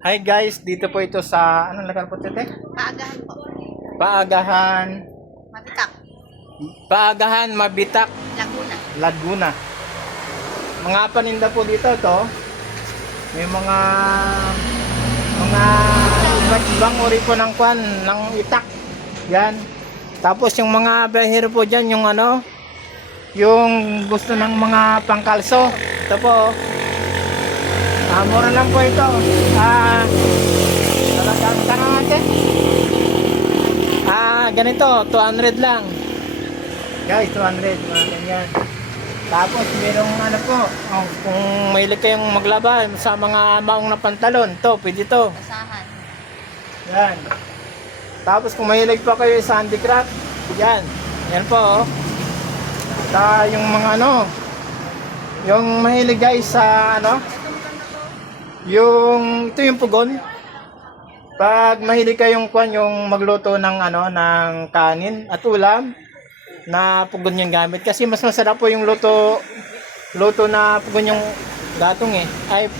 Hi guys, dito po ito sa anong lugar po ito? Paagahan po. Paagahan, Mabitak. Paagahan, Mabitak, Laguna. Laguna. Mga paninda po dito to. May mga iba't ibang uri po ng kwan, ng itak. Yan. Tapos yung mga bahero po diyan, yung ano, yung gusto ng mga pangkalso. Ito po. Mura lang po ito. Talagang tanong natin. Ganito, 200 lang. Guys, 200, mga ganyan. Tapos merong ano po, kung mahilig kayong maglaba sa mga maong na pantalon, to, pwede to. Basahan. Yan. Tapos kung mahilig pa kayo sa handicraft, yan. Yan po, oh. Yung mga ano, yung mahilig guys sa ano, ito yung pugon. Pag mahilig kayong kwan yung magluto ng ano, ng kanin at ulam, na pugon yung gamit kasi mas masarap po yung luto na pugon yung gatong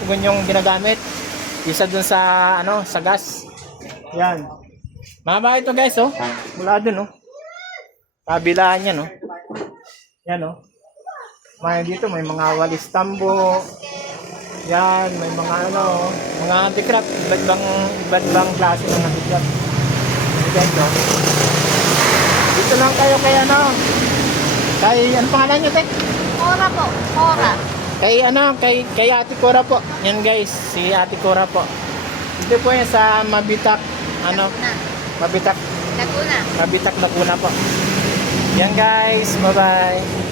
pugon yung ginagamit isa dun sa ano, sa gas. Yan. Mahaba ito guys, oh. Mula dun, oh. Kabilaan yan, oh. Yan, oh. Dito may mga walis tambo. Yan, may mga ano, mga handicraft, iba't ibang klase ng handicraft. Ganito. Dito lang kayo kay ano, ano pangalan nyo, te? Cora po. Cora. Kay Ate Cora po. Yan guys, si Ate Cora po. Dito po yan sa Mabitak, ano, Laguna. Mabitak, Laguna. Laguna po. Yan guys, bye bye.